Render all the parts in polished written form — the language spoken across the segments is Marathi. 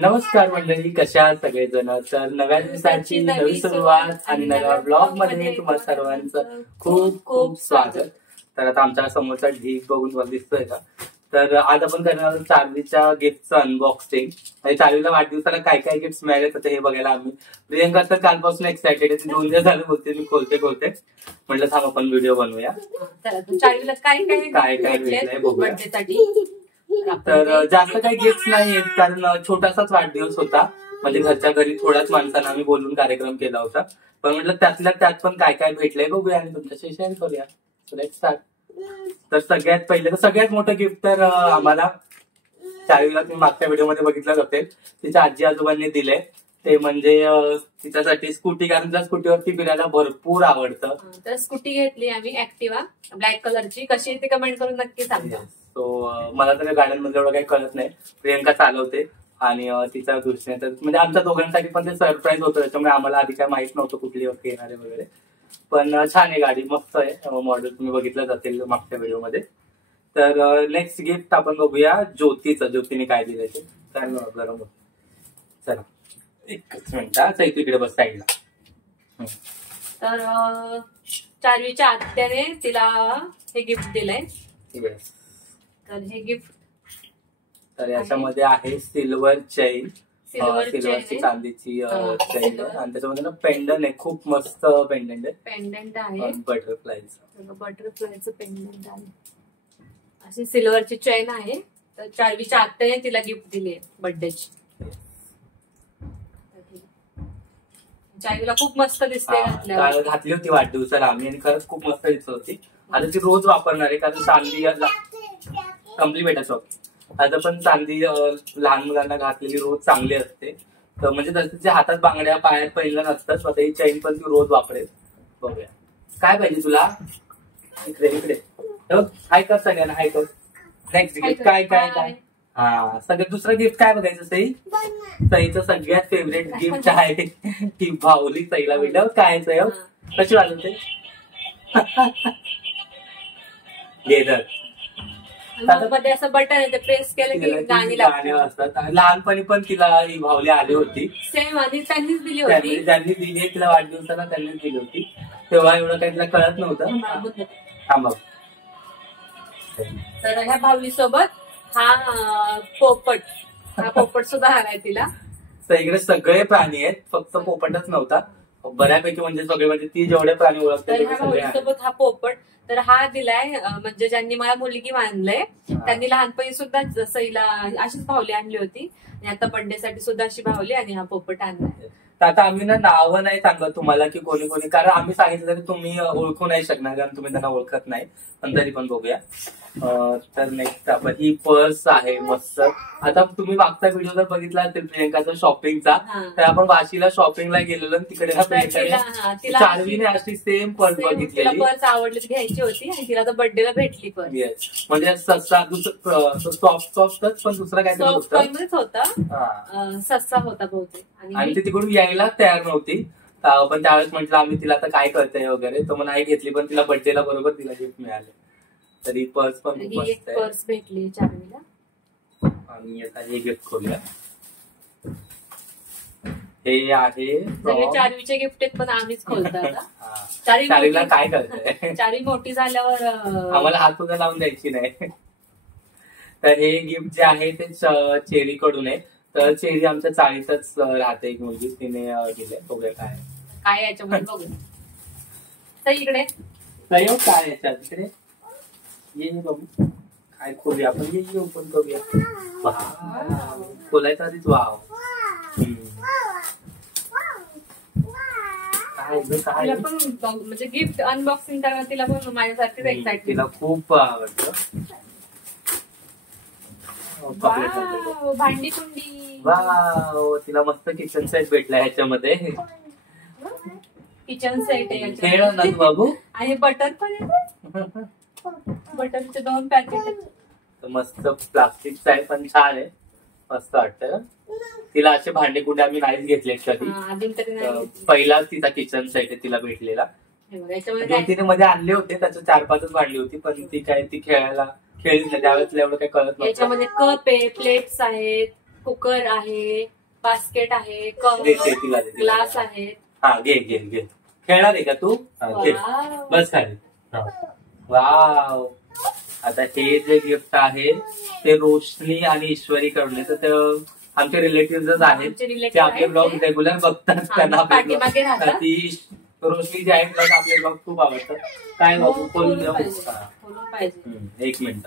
नमस्कार मंडळी, कशा आहात सगळेजण? तर नव्या दिवसाची नवी सुरुवात आणि नव्या ब्लॉग मध्ये तुम्हा सर्वांचं खूप खूप स्वागत. तर आता आमच्या समोरचा ढीग बघून मला दिसतोय का? तर आज आपण करणार आहोत चार्वीच्या गिफ्टचं अनबॉक्सिंग. आणि चार्वीला वाढदिवसाला काय काय गिफ्ट मिळाले तर हे बघायला आम्ही. प्रियंका तर कालपासून एक्सायटेड आहे. 2 दिवस झाले बोलते मी खोलते म्हटलं थांब आपण व्हिडिओ बनवूया. चार्वीला काय काय भेटलंय बघूया. तर जास्त काही गिफ्ट नाही आहेत कारण छोटासाच वाढदिवस होता. म्हणजे घरच्या घरी थोड्याच माणसांना आम्ही बोलून कार्यक्रम केला होता. पण म्हटलं त्यातल्या त्यात पण काय काय भेटलंय बघूया आणि तुमच्याशी शेअर करूया. Let's start. तर सगळ्यात पहिले तर सगळ्यात मोठं गिफ्ट तर आम्हाला चार्वीला तुम्ही मागच्या व्हिडिओमध्ये बघितलं असेल तिच्या आजी आजोबांनी दिले. ते म्हणजे तिच्यासाठी स्कूटी, कारण त्या स्कूटीवरती फिरायला भरपूर आवडतं. तर स्कूटी घेतली आम्ही ऍक्टिवा ब्लॅक कलरची. कशी ते कमेंट करून नक्की सांगा. सो मला तर गाड्यांमध्ये एवढं काही कळत नाही. प्रियंका चालवते आणि तिच्या दृष्टीने तर म्हणजे आमच्या दोघांसाठी पण ते सरप्राईज होतं. त्याच्यामुळे आम्हाला आधी काय माहित नव्हतं कुठली येणारे वगैरे. पण छान आहे गाडी, मस्त आहे. मॉडेल तुम्ही बघितलंच असेल मागच्या व्हिडिओमध्ये. तर नेक्स्ट गिफ्ट आपण बघूया ज्योतीने काय दिलंय ते. काय गरम होत. चला एकच मिनिटाचा इकडे बस साईडला. तर चार्वीच्या आत्याने तिला हे गिफ्ट दिलंय. येस. तर हे गिफ्ट तर याच्यामध्ये आहे सिल्वर चैन, सिल्वरची चांदीची चैन आणि त्याच्यामध्ये ना पेंडंट आहे. खूप मस्त पेंडंट आहे. बटरफ्लायचं पेंडंट आहे. अशी सिल्वरची चैन आहे. तर चार्वीच्या आत्याने तिला गिफ्ट दिली आहे बर्थडेची. चार्वीला खूप मस्त दिसते. घातली होती वाढदिवसाला आम्ही आणि खरंच खूप मस्त दिसत होती. आता ती रोज वापरणार आहे कारण चांदी कम्प्लिमेंट असो. आता पण चांदी लहान मुलांना घातलेली रोज चांगली असते. तर म्हणजे तिच्या हातात बांगड्या, पायात पहिलं नसतात. आता ही चैन पण ती रोज वापरेल. बघूया काय पाहिजे तुला. इकडे हाय कर सगळ्यांना, हाय कर. नेक्स्ट गिफ्ट काय काय काय सगळ्यात दुसरं गिफ्ट काय बघायचं. सईचं सगळ्यात फेवरेट गिफ्ट आहे ती भावली. सईला भेटलं काय सई कशी वाजवते लेदर. मध्ये असं बटन आहे, ते प्रेस केलं की गाणी असतात. लहानपणी पण तिला ही भावली आली होती सेम आणि त्यांनीच दिली होती. ज्यांनी दिली तिला वाढदिवसाला त्यांनीच दिली होती. तेव्हा एवढं काही तिला कळत नव्हतं. थांबा. तर ह्या भावली सोबत हा पोपट सुद्धा आलाय तिला. इकडे सगळे प्राणी आहेत, फक्त पोपटच नव्हता. बऱ्यापैकी म्हणजे सगळे, म्हणजे ती जेवढे प्राणी ओळखते सोबत हा पोपट. तर हा दिलाय म्हणजे ज्यांनी मला मुलगी मानलंय त्यांनी लहानपणी सुद्धा सईला अशीच भावली आणली होती आणि आता बर्थडे साठी सुद्धा अशी भावली आणि हा पोपट आणलाय. तर आता आम्ही ना नावं नाही सांगत तुम्हाला की कोणी कोणी, कारण आम्ही सांगितलं तरी तुम्ही ओळखू नाही शकणार कारण तुम्ही त्यांना ओळखत नाही. पण तरी पण बघूया. तर नेक्स्ट आपण ही पर्स आहे मस्त. आता तुम्ही मागचा व्हिडिओ जर बघितला असेल प्रियंकाचा शॉपिंगचा, तर आपण वाशीला शॉपिंगला गेलेलो तिकडे चार्वीने अशी सेम पर्स बघितली. पर्स आवडली, घ्यायची होती आणि तिला तर बर्थडेला भेटली पर्स. येस, म्हणजे सस्ता सॉफ्टच पण दुसरा काहीतरी होता. सस्ता होता बहुतेक. आणि ती तिकडून यायला तयार नव्हती. पण त्यावेळेस म्हटलं आम्ही तिला आता काय करते वगैरे, तर मग नाही घेतली. पण तिला बर्थडेला बरोबर तिला गिफ्ट मिळाले. तर ही पर्स पण खूप मस्त आहे. पर्स भेटली चार्वीला. आणि आता हे गिफ्ट खोलूया. हे आहे चार्वीचे गिफ्ट आहेत पण आम्हीच खोलतो. चार्वीला काय करताय. चार्वी मोठी झाल्यावर आम्हाला हात सुद्धा लावून द्यायची नाही. तर हे गिफ्ट जे आहे ते चेरी कडून आहे. तर चेरी आमच्या चाळीतच राहते एक मुलगी, तिने दिले. बघूया काय काय याच्यामध्ये बघू. तर इकडे काय याच्यात इकडे ये बघू काय खोलूया आपण. ये ओपन करूया. खोलायचं आधीच वाव. काय पण म्हणजे गिफ्ट अनबॉक्सिंग करायला तिला पण माझ्यासारखीच एक्साइटेड. तिला खूप आवडतं. भांडी कुंडी. वाव, तिला मस्त किचन सेट भेटला ह्याच्यामध्ये. किचन सेट आहे खेळ ना बाबू. आणि बटर पण आहे. बटरचे 2 पॅकेट. मस्त प्लास्टिकचं आहे पण छान आहे, मस्त वाटतं. तिला असे भांडे कुंडे आम्ही नाहीच घेतले कधी. पहिलाच तिचा किचन सेट आहे तिला भेटलेला. 2-3 मध्ये आणले होते, त्याचं 4-5च भांडी होती. पण ती काय ती खेळायला खेळलीच नाही त्यावेळेस, एवढं काही कळत नव्हतं. याच्यामध्ये कप आहे, प्लेट्स आहेत, कुकर आहे, बास्केट आहे, देते तिला, देते. ग्लास आहेत. हा घे घे घे. खेळणार आहे का तू? घे. वाव. बस खाली. वाव. आता हे जे गिफ्ट आहे ते रोशनी आणि ईश्वरी कडून आहे. तर ते आमचे रिलेटिव्हच आहेत, आमचे ते relative आपले आहेत. ब्लॉग रेग्युलर बघतात. हा, त्यांना आपले पाठीमागे vlog- राहतात. ती रोशनी जी आहे तिला आपले ब्लॉग खूप आवडतात. काय बाबू खोलून देऊ? हा. खोलून पाहिजे. 1 मिनिट.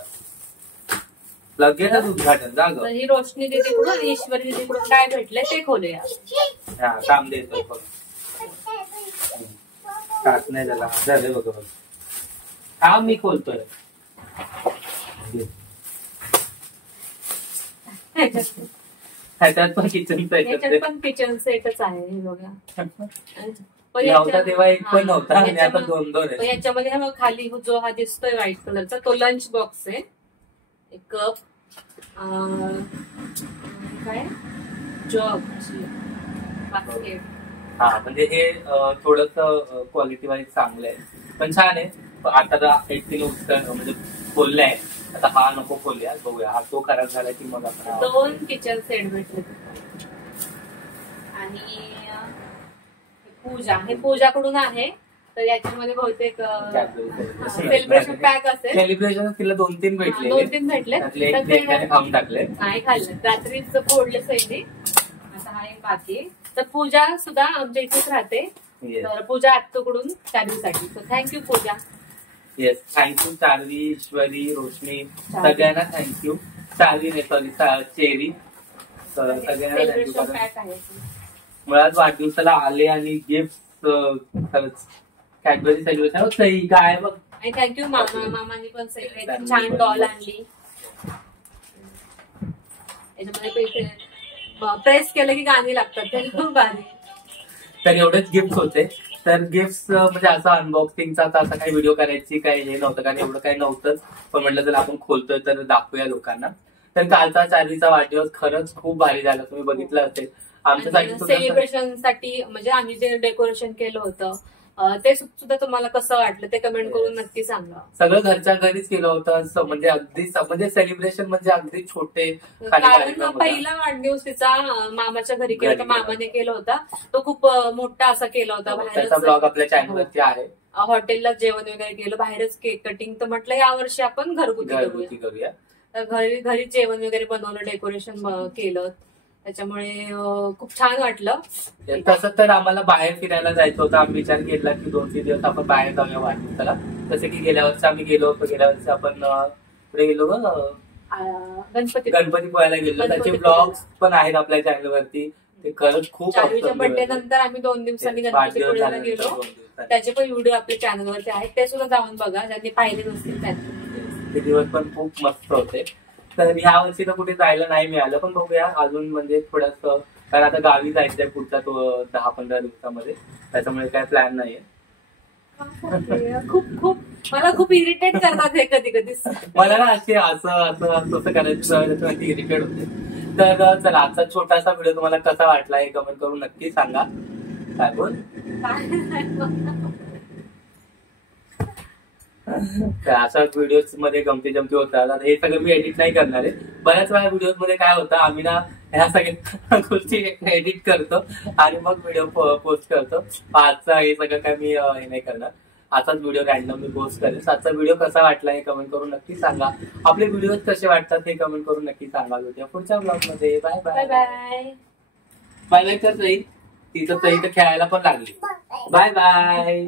लगेच उद्घाटन जा तर ग. ही रोशनी दीदीकडून आणि ईश्वरी दीदीकडून काय भेटले ते खोलूया. हा काम देतो बघ. काच नाही झाला झाले बघ बघ. हा मी खोलतोय. घे. ह्याच्यात पण किचनचं याच्यात पण किचन सेटच आहे हे बघा. पण नव्हता तेव्हा एक पण हा, नव्हता आणि आता याच्यामध्ये- 2 पण आहे. याच्यामध्ये हा बघ खाली जो हा दिसतोय व्हाईट कलरचा तो लंच बॉक्स आहे. एक कप, काय जग, बास्केट. हा म्हणजे हे थोडस क्वालिटी वाईज चांगलं आहे पण छान आहे. आता तर एकटीने म्हणजे खोललाय. आता हा नको खोलूया, बघूया. हा तो खराब झाला की मग आपण 2 किचन सेट भेटले. आणि पूजा, हे पूजाकडून आहे. तर याच्यामध्ये बहुतेक सेलिब्रेशन पॅक असेल. सेलिब्रेशन तिला 2-3 भेटले. 2-3 भेटले. त्यातले तर एक लेकराने खाऊन टाकले. नाही खाल्लं, रात्रीच फोडले सैली. आता हा एक बाकी. तर पूजा सुद्धा आमच्या इथेच राहते. येस तर पूजा आत्तूकडून चार्वीसाठी. तर थँक्यू पूजा. येस थँक्यू चार्वी, ईश्वरी, रोशनी सगळ्यांना थँक्यू. चार्वी नाही सॉरी चेरी. तर सगळ्यांना सेलिब्रेशन थँक्यू. पॅक आहे. मुळात वाढदिवसाला आले आणि गिफ्ट खरंच कॅडबरी सेलिब्रेशन सही काय बघ. आणि थँक्यू मामानी पण सैली छान डॉल आणली. याच्यामध्ये पैसे प्रेस केलं की गाणी लागतात ते खूप भारी. तर एवढेच गिफ्ट होते. तर गिफ्ट म्हणजे असं अनबॉक्सिंगचा तर असा काही व्हिडिओ करायची काही हे नव्हतं कारण एवढं काही नव्हतंच. पण म्हटलं जर आपण खोलतोय तर दाखवूया लोकांना. तर कालचा चार्वीचा वाढदिवस खरंच खूप भारी झाला. तुम्ही बघितलं असेल. आमच्यासाठी सेलिब्रेशन साठी म्हणजे आम्ही जे डेकोरेशन केलं होतं ते सुद्धा तुम्हाला कसं वाटलं ते कमेंट करून नक्की सांगा. सगळं घरच्या घरीच केलं होतं. म्हणजे अगदी म्हणजे सेलिब्रेशन म्हणजे अगदी छोटे खाली कारण कार्यक्रम होता. पहिला वाढदिवस तिचा मामाच्या घरी केला होता. मामाने केला होता. तो खूप मोठा असा केला होता. त्याचा ब्लॉग आपल्या बाहेरच चॅनलवरती आहे. हॉटेलला जेवण वगैरे केलं, बाहेरच केक कटिंग. तर म्हटलं यावर्षी आपण घरगुती करूया. तर घरी जेवण वगैरे बनवलं, डेकोरेशन केलं. त्याच्यामुळे खूप छान वाटलं. तसं तर आम्हाला बाहेर फिरायला जायचं होतं. आम्ही विचार केला की 2-3 दिवस आपण बाहेर जाऊया वाढदिवसाला. जसं की गेल्या वर्षी आम्ही गेलो होतो. गेल्या वर्षी आपण पुढे गेलो गणपतीपुळ्याला गेलो. त्याचे ब्लॉग्स पण आहेत आपल्या चॅनलवरती. ते खरंच खूप चार्वीच्या बर्थडे नंतर आम्ही 2 दिवसांनी गणपतीपुळ्याला गेलो. त्याचे पण व्हिडिओ आपल्या चॅनलवरती आहेत. ते सुद्धा जाऊन बघा ज्यांनी पाहिले नसतील त्यांनी. ते दिवस पण खूप मस्त होते. तर ह्या वर्षी तर कुठे जायला नाही मिळालं पण बघूया अजून म्हणजे थोडंसं कारण आता गावी जायचंय पुढचा तो 10-15 दिवसामध्ये. त्याच्यामुळे काय प्लॅन नाहीये. खूप मला खूप इरिटेट करतात हे कधी कधी. मला ना असे असं करायचं इरिटेट होते. तर चला आजचा छोटासा व्हिडिओ तुम्हाला कसा वाटला हे कमेंट करून नक्की सांगा. काय बोल अशा व्हिडिओज मध्ये गमती जमती होतात. हे सगळं मी एडिट नाही करणार आहे. बऱ्याच वेळा व्हिडिओज मध्ये काय होतं आम्ही ना ह्या सगळ्या गोष्टी एडिट करतो आणि मग व्हिडिओ पोस्ट करतो. आजचा हे सगळं काय मी हे नाही करणार. आजचाच व्हिडिओ रॅन्डमली पोस्ट करेल. आजचा व्हिडिओ कसा वाटला हे कमेंट करून नक्की सांगा. आपले व्हिडिओज कसे वाटतात हे कमेंट करून नक्की सांगा. भेटूया पुढच्या ब्लॉग मध्ये. Bye bye. बाय बाय तर सई. तिचं सई तर खेळायला पण लागली. Bye bye.